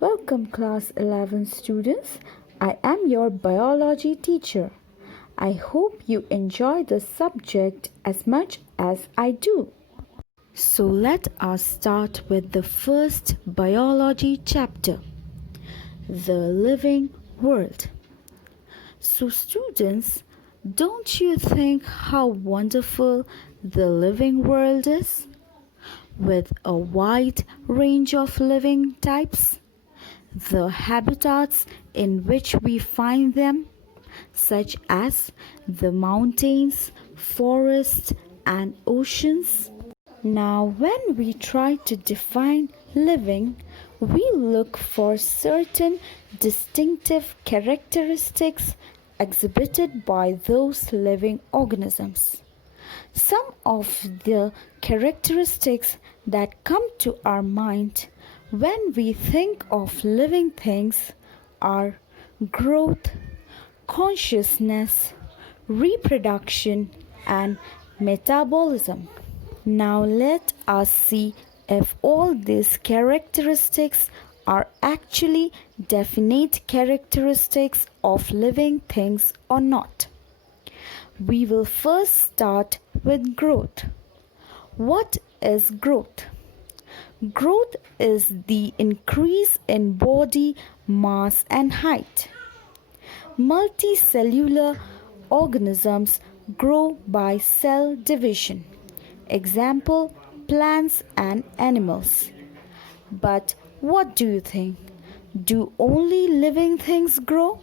Welcome class 11 students. I am your biology teacher. I hope you enjoy the subject as much as I do. So let us start with the first biology chapter, the living world. So students, don't you think how wonderful the living world is? With a wide range of living types, the habitats in which we find them, such as the mountains, forests, and oceans. Now, when we try to define living, we look for certain distinctive characteristics exhibited by those living organisms. Some of the characteristics that come to our mind when we think of living things are growth, consciousness, reproduction, and metabolism. Now let us see if all these characteristics are actually definite characteristics of living things or not. We will first start with growth. What is growth? Growth is the increase in body mass and height. Multicellular organisms grow by cell division. Example, plants and animals. But what do you think? Do only living things grow?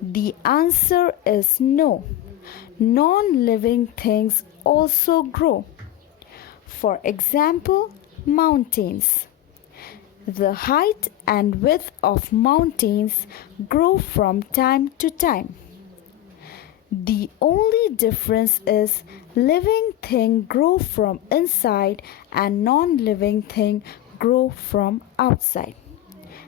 The answer is no. Non-living things also grow. For example, mountains. The height and width of mountains grow from time to time. The only difference is living thing grow from inside and non-living thing grow from outside.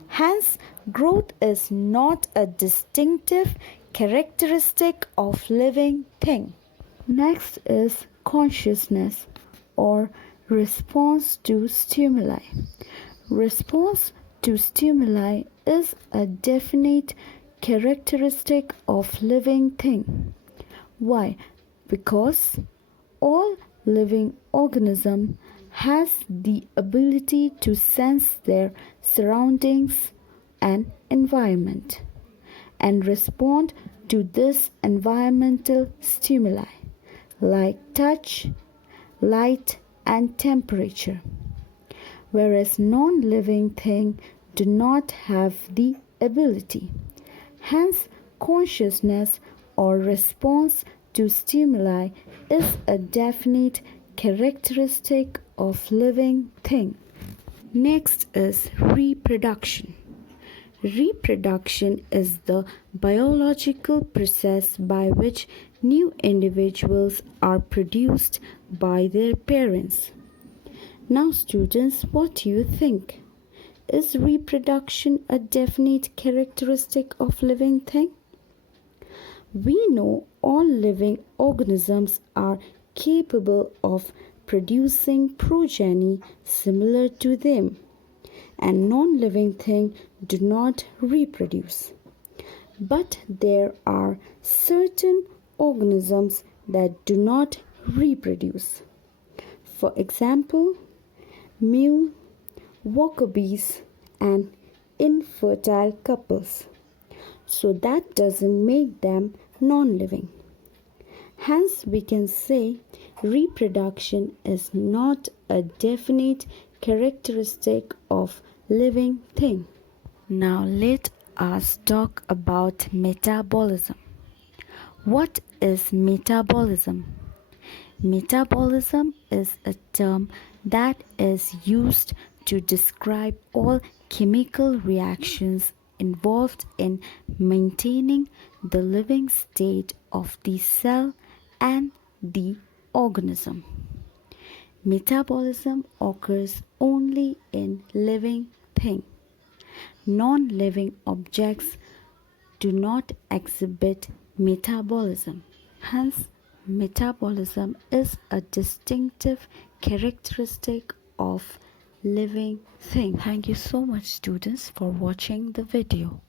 Hence, growth is not a distinctive characteristic of living thing. Next is consciousness or response to stimuli. Response to stimuli is a definite characteristic of living thing. Why? Because all living organism has the ability to sense their surroundings and environment and respond to this environmental stimuli like touch, light and temperature, whereas non-living things do not have the ability. Hence, consciousness or response to stimuli is a definite characteristic of living thing. Next is reproduction. Reproduction is the biological process by which new individuals are produced by their parents. Now students, what do you think? Is reproduction a definite characteristic of living thing? We know all living organisms are capable of producing progeny similar to them, and non-living things do not reproduce. But there are certain organisms that do not reproduce. For example, mule, worker-bees, and infertile couples. So that doesn't make them non-living. Hence, we can say reproduction is not a definite characteristic of living thing. Now let us talk about metabolism. What is metabolism? Metabolism is a term that is used to describe all chemical reactions involved in maintaining the living state of the cell and the organism. Metabolism occurs only in living things. Non-living objects do not exhibit metabolism. Hence, metabolism is a distinctive characteristic of living thing. Thank you so much, students, for watching the video.